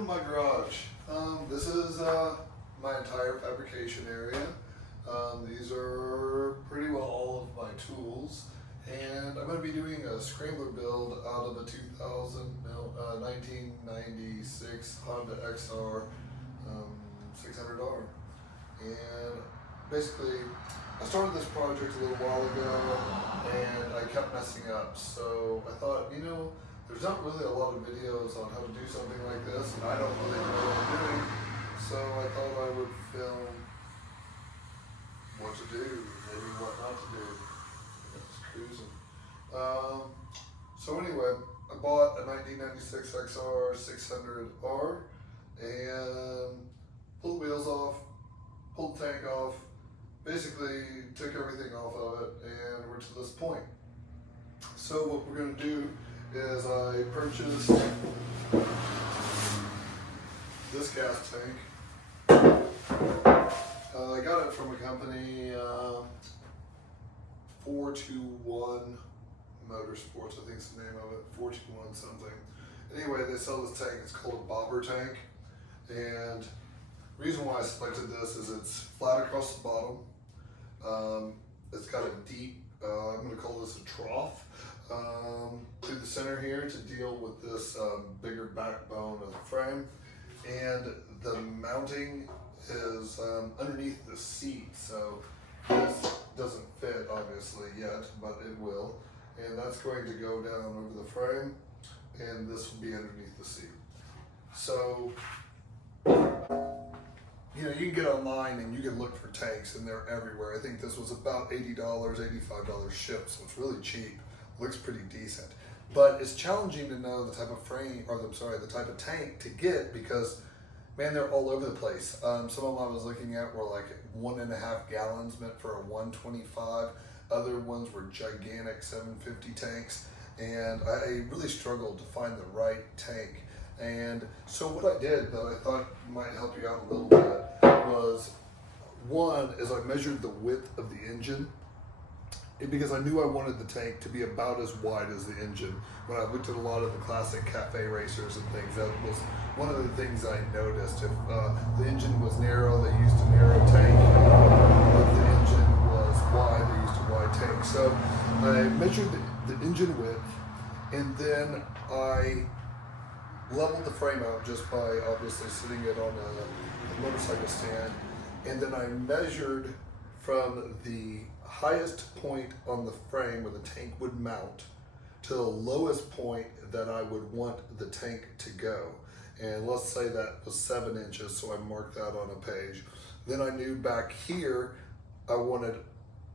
Welcome to my garage. This is my entire fabrication area. These are pretty well all of my tools, and I'm going to be doing a Scrambler build out of a 1996 Honda XR600R. And basically, I started this project a little while ago, and I kept messing up. So I thought, you know, there's not really a lot of videos on how to do something like this, and I don't really know what I'm doing. So I thought I would film what to do, maybe what not to do. Just cruising. So anyway, I bought a 1996 XR600R and pulled the wheels off, pulled the tank off, basically took everything off of it, and we're to this point. So what we're going to do is I purchased this gas tank. I got it from a company, 421 Motorsports, I think is the name of it, 421 something. Anyway, they sell this tank, it's called a bobber tank. And the reason why I selected this is it's flat across the bottom. It's got a deep, I'm going to call this a trough, through the center here to deal with this bigger backbone of the frame. And the mounting is underneath the seat, so this doesn't fit obviously yet, but it will. And that's going to go down over the frame, and this will be underneath the seat. So, you know, you can get online and you can look for tanks, and they're everywhere. I think this was about $80, $85 shipped, so it's really cheap. Looks pretty decent. But it's challenging to know the type of frame, or the type of tank to get, because man, they're all over the place. Some of them I was looking at were like 1.5 gallons meant for a 125. Other ones were gigantic 750 tanks, and I really struggled to find the right tank. And so what I did that I thought might help you out a little bit was, one is I measured the width of the engine, because I knew I wanted the tank to be about as wide as the engine. When I looked at a lot of the classic cafe racers and things, that was one of the things I noticed. If the engine was narrow, they used a narrow tank. If the engine was wide, they used a wide tank. So I measured the engine width, and then I leveled the frame out just by obviously sitting it on a motorcycle stand. And then I measured from the highest point on the frame where the tank would mount to the lowest point that I would want the tank to go. And let's say that was 7 inches, so I marked that on a page. Then I knew back here, I wanted,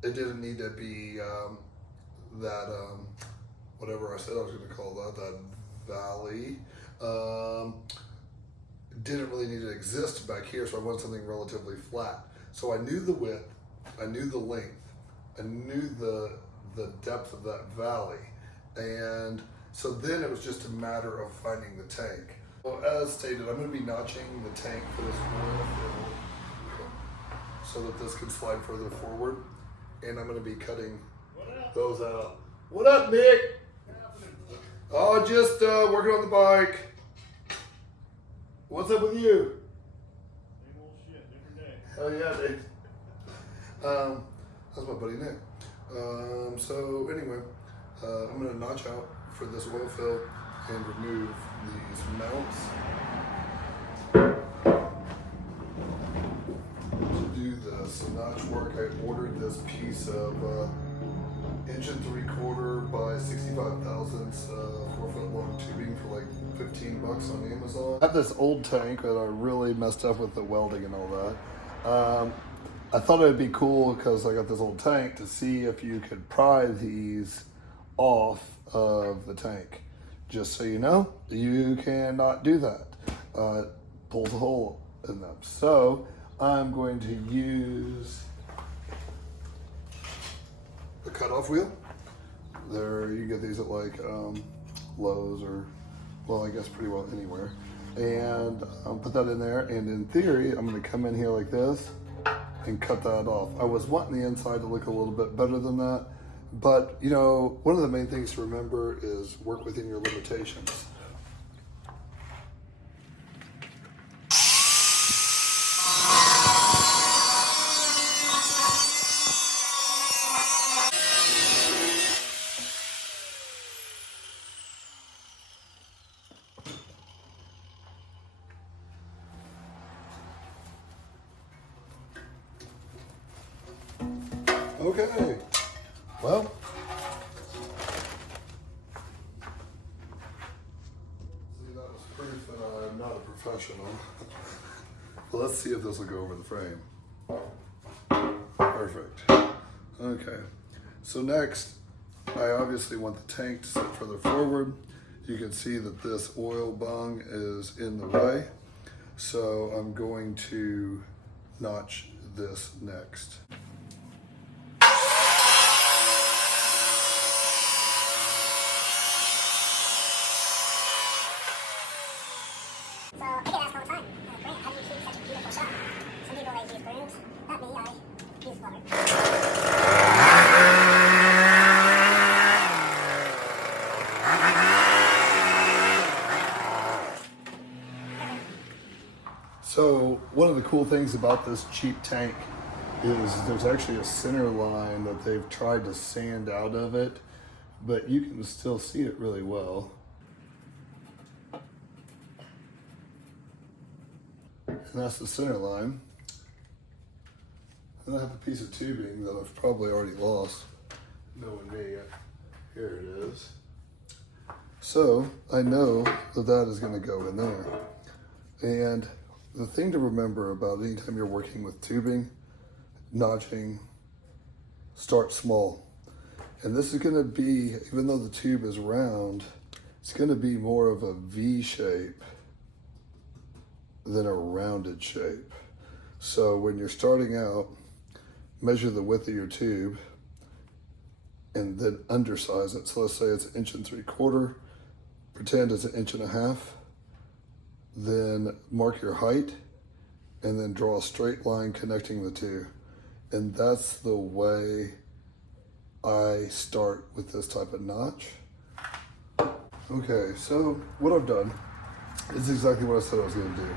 it didn't need to be whatever I said I was gonna call that valley. Didn't really need to exist back here, so I wanted something relatively flat. So I knew the width, I knew the length, I knew the depth of that valley, and so then it was just a matter of finding the tank. Well, as stated, I'm going to be notching the tank for this oil fill so that this can slide further forward, and I'm going to be cutting those out. What up, Nick? Oh, just working on the bike. What's up with you? Same old shit, different day. Hell yeah, dude. That's my buddy Nick. So anyway, I'm gonna notch out for this oil fill and remove these mounts. To do this notch work, I ordered this piece of 1 3/4 by 65 thousandths 4-foot long tubing for like $15 on Amazon. I have this old tank that I really messed up with the welding and all that. I thought it would be cool, because I got this old tank, to see if you could pry these off of the tank. Just so you know, you cannot do that. It pulls a hole in them. So I'm going to use a cutoff wheel. There, you get these at like Lowe's, or, well, I guess pretty well anywhere. And put that in there, and in theory, I'm gonna come in here like this and cut that off. I was wanting the inside to look a little bit better than that, but you know, one of the main things to remember is work within your limitations. Okay, well. See, that was proof that I'm not a professional. Well, let's see if this will go over the frame. Perfect. Okay, so next, I obviously want the tank to sit further forward. You can see that this oil bung is in the way. So I'm going to notch this next. So I get asked all the time, Grant, how do you keep such a beautiful shot? Some people they use brooms, not me, I use water. So one of the cool things about this cheap tank is there's actually a center line that they've tried to sand out of it, but you can still see it really well. And that's the center line. And I have a piece of tubing that I've probably already lost, knowing me. Here it is. So I know that that is going to go in there. And the thing to remember about anytime you're working with tubing, notching, start small. And this is going to be, even though the tube is round, it's going to be more of a V shape than a rounded shape. So when you're starting out, measure the width of your tube and then undersize it. So let's say it's 1 3/4, pretend it's 1.5 inches. Then mark your height and then draw a straight line connecting the two. And that's the way I start with this type of notch. Okay, so what I've done is exactly what I said I was gonna do.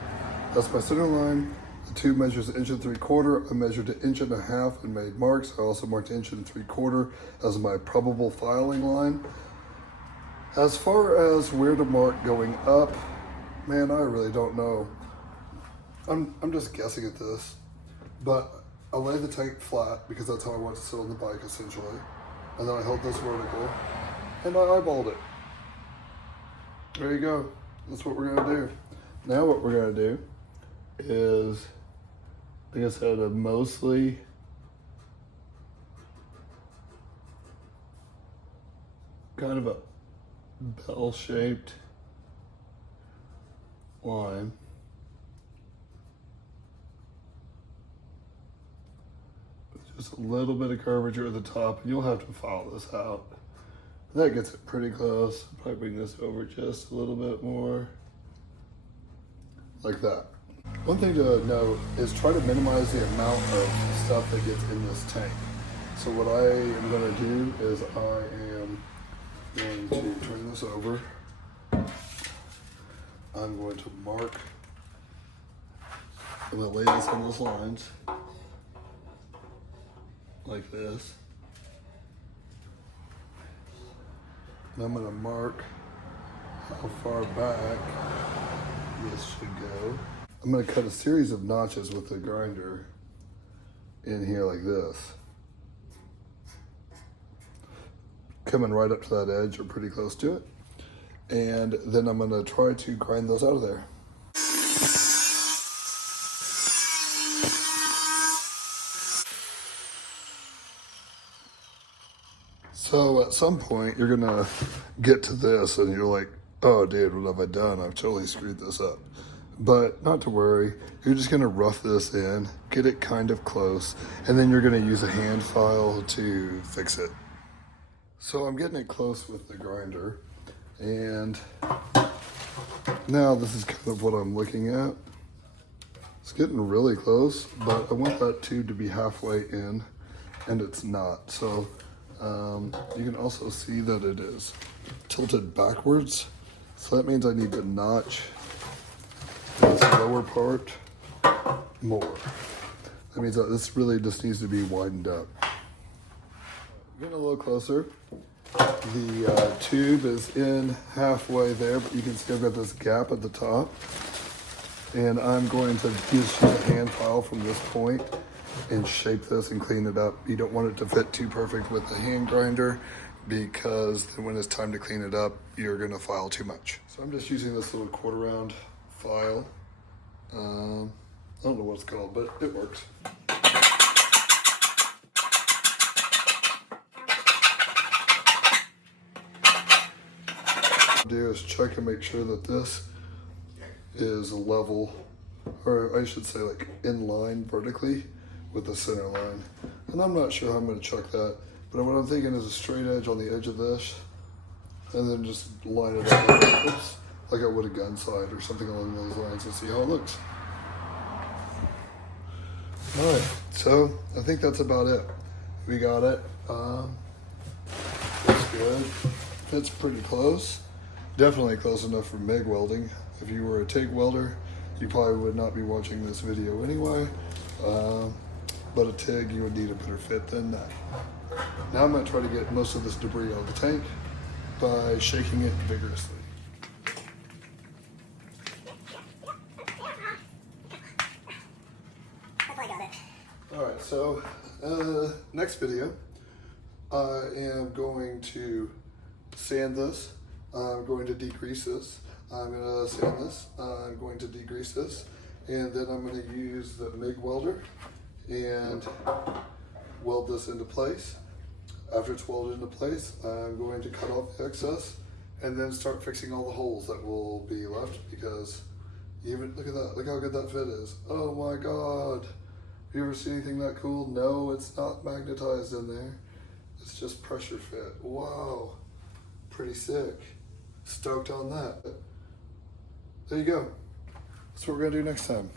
That's my center line. The tube measures 1 3/4. I measured 1.5 inches and made marks. I also marked 1 3/4 as my probable filing line. As far as where to mark going up, man, I really don't know. I'm just guessing at this, but I lay the tank flat because that's how I want to sit on the bike essentially. And then I held this vertical and I eyeballed it. There you go. That's what we're gonna do. Now what we're gonna do is, like I said, a mostly kind of a bell-shaped line. Just a little bit of curvature at the top, and you'll have to follow this out. That gets it pretty close. Probably bring this over just a little bit more. Like that. One thing to note is try to minimize the amount of stuff that gets in this tank. So what I am going to do is I am going to turn this over. I'm going to mark, I'm going to lay this on those lines like this. And I'm going to mark how far back this should go. I'm going to cut a series of notches with the grinder in here like this. Coming right up to that edge or pretty close to it. And then I'm going to try to grind those out of there. So at some point you're going to get to this and you're like, oh dude, what have I done? I've totally screwed this up. But not to worry, you're just going to rough this in, get it kind of close, and then you're going to use a hand file to fix it. So I'm getting it close with the grinder, and now this is kind of what I'm looking at. It's getting really close, but I want that tube to be halfway in, and it's not. So you can also see that it is tilted backwards. So that means I need to notch this lower part more. That means that this really just needs to be widened up. Getting a little closer. The tube is in halfway there, but you can see I've got this gap at the top. And I'm going to use a hand file from this point and shape this and clean it up. You don't want it to fit too perfect with the hand grinder, because then when it's time to clean it up, you're gonna file too much. So I'm just using this little 1/4 round file. I don't know what it's called, but it works. Do is check and make sure that this is level, or I should say like in line vertically with the center line. And I'm not sure how I'm going to check that, but what I'm thinking is a straight edge on the edge of this, and then just line it up like I would a gun sight or something along those lines, and see how it looks. All right, so I think that's about it. We got it. Looks good. Fits pretty close. Definitely close enough for MIG welding. If you were a TIG welder, you probably would not be watching this video anyway. But a TIG, you would need a better fit than that. Now I'm going to try to get most of this debris out of the tank by shaking it vigorously. I got it. All right, so next video, I am going to sand this. I'm going to degrease this. I'm going to sand this. I'm going to degrease this. And then I'm going to use the MIG welder and weld this into place. After it's welded into place, I'm going to cut off the excess and then start fixing all the holes that will be left, because even, look at that, look how good that fit is. Oh my God. Have you ever seen anything that cool? No, it's not magnetized in there. It's just pressure fit. Wow, pretty sick. Stoked on that. There you go. That's what we're gonna do next time.